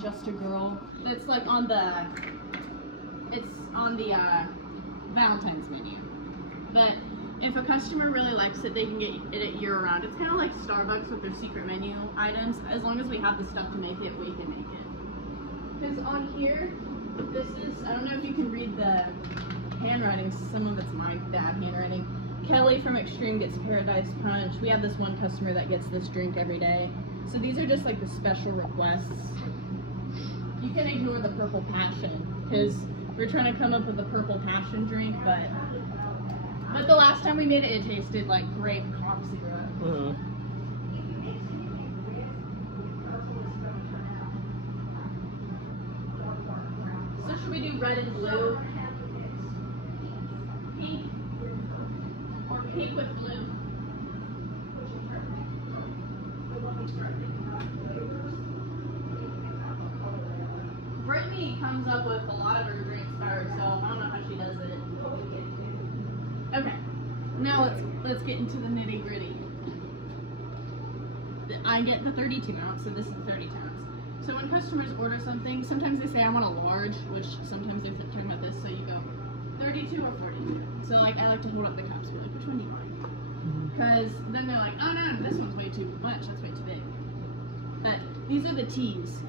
Just a Girl. It's like on the Valentine's menu. But if a customer really likes it, they can get it year-round. It's kind of like Starbucks with their secret menu items. As long as we have the stuff to make it, we can make it. Because on here, this is, I don't know if you can read the handwriting. Some of it's my bad handwriting. Kelly from Extreme gets Paradise Punch. We have this one customer that gets this drink every day. So these are just like the special requests. You can ignore the Purple Passion because we're trying to come up with a Purple Passion drink, but the last time we made it, it tasted like grape cough syrup. Uh-huh. So should we do red and blue? Pink? Or pink with blue? Brittany comes up with a lot of her drinks by herself. I don't know how she does it. Okay, now let's get into the nitty gritty. I get the 32 ounce, so this is 32 ounce. So when customers order something, sometimes they say I want a large, which sometimes they're talking about this, so you go 32 or 42. So like I like to hold up the cups, we're like, which one do you like? Because then they're like, oh no, this one's way too much, that's way too big. But these are the teas.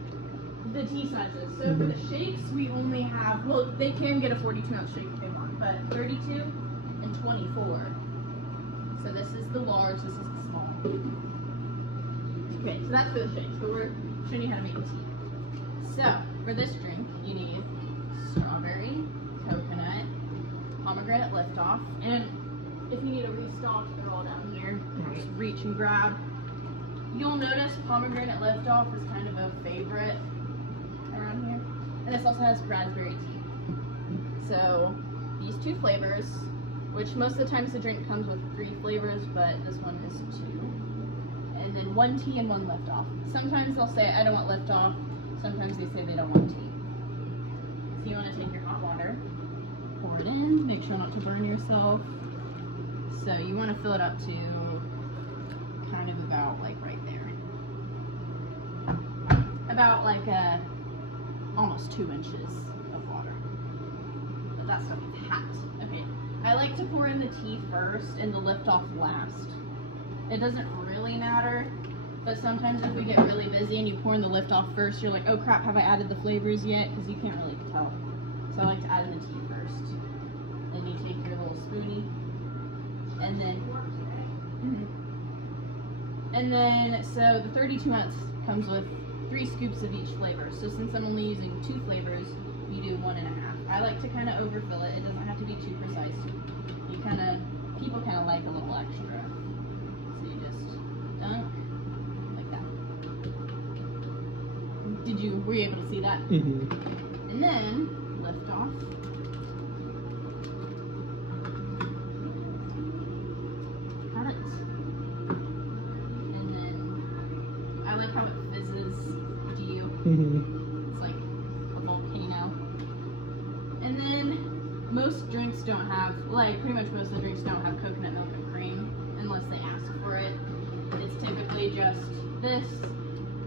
The tea sizes. So for the shakes, we only have, well, they can get a 42 ounce shake if they want, but 32 and 24. So this is the large, this is the small. Okay, so that's for the shakes, but we're showing you how to make the tea. So for this drink, you need strawberry, coconut, pomegranate liftoff, and if you need a restock, they're all down here. Just reach and grab. You'll notice pomegranate liftoff is kind of a favorite around here. And this also has raspberry tea. So these two flavors, which most of the times the drink comes with 3 flavors, but this one is 2. And then 1 tea and 1 liftoff. Sometimes they'll say, I don't want liftoff. Sometimes they say they don't want tea. So you want to take your hot water, pour it in, make sure not to burn yourself. So you want to fill it up to kind of about like right there. About like almost 2 inches of water. But that stuff is hot. Okay. I like to pour in the tea first and the liftoff last. It doesn't really matter, but sometimes if we get really busy and you pour in the liftoff first, you're like, oh crap, have I added the flavors yet? Because you can't really tell. So I like to add in the tea first. Then you take your little spoonie, and then, so the 32 ounce comes with 3 scoops of each flavor. So since I'm only using 2 flavors, you do 1.5. I like to kind of overfill it. It doesn't have to be too precise. People kind of like a little extra. So you just dunk like that. Were you able to see that? Mm-hmm. And then lift off. Got it. And then I like how it fizzes. Do you? Mm-hmm. It's like a volcano. And then most drinks don't have, like pretty much most of the drinks don't have coconut milk and cream unless they ask for it. It's typically just this.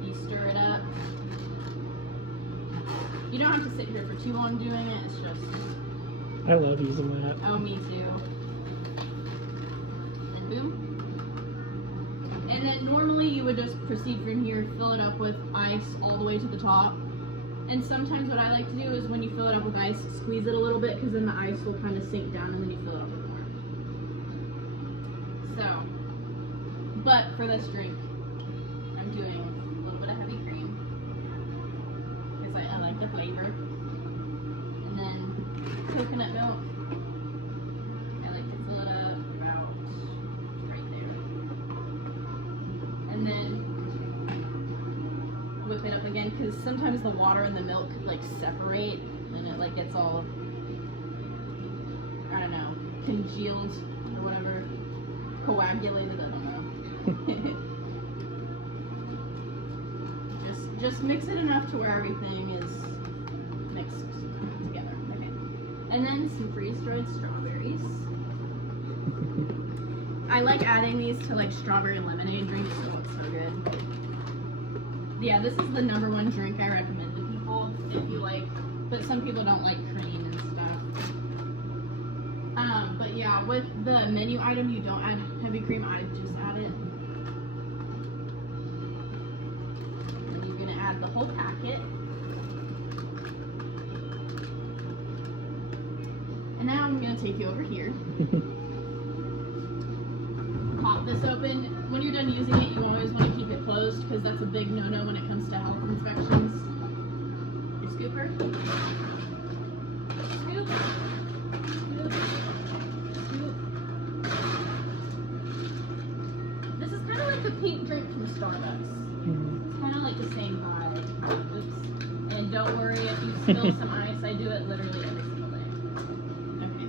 You stir it up. You don't have to sit here for too long doing it. It's just. I love using that. Oh, me too. And boom. And then normally you would just proceed from here, fill it up with ice all the way to the top. And sometimes what I like to do is when you fill it up with ice, squeeze it a little bit because then the ice will kind of sink down and then you fill it up with more. So, but for this drink, I'm doing a little bit of heavy cream because I like the flavor. And then coconut milk. I like to fill it up about right there. And then whip it up again because sometimes the water and the milk like separate and it like gets all, I don't know, congealed or whatever, coagulated, I don't know. just mix it enough to where everything is mixed together. Okay. And then some freeze-dried strawberries. I like adding these to like strawberry lemonade drinks, so it's so good. Yeah, this is the #1 drink I recommend some people don't like cream and stuff. But yeah, with the menu item, you don't add heavy cream. I just add it. And you're gonna add the whole packet. And now I'm gonna take you over here. Pop this open. When you're done using it, you always want to keep it closed because that's a big no-no when it comes to health inspections. Your scooper. Scoop. Scoop. Scoop. This is kind of like the pink drink from Starbucks. It's kind of like the same vibe. Oops. And don't worry if you spill some ice. I do it literally every single day. Okay.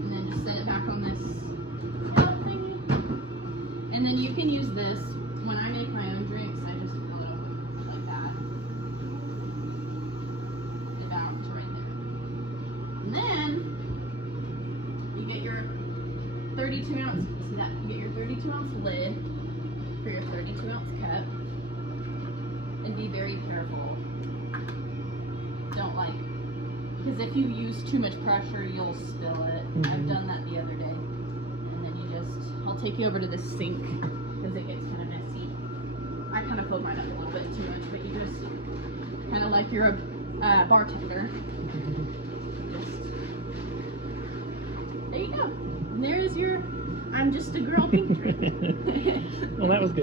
And then just set it back on this thingy. And then you can use this. When I make my own drinks, I just fill it up like that. About right there. And then you get your 32 ounce, see that? You get your 32 ounce lid for your 32 ounce cup. And be very careful. Don't because if you use too much pressure, you'll spill it. I've done that the other day. And then I'll take you over to the sink because it gets kind of messy. I kind of filled mine up a little bit too much, but you just kind of like you're a bartender. There you go. And there's your I'm just a girl pink drink. Well, that was good.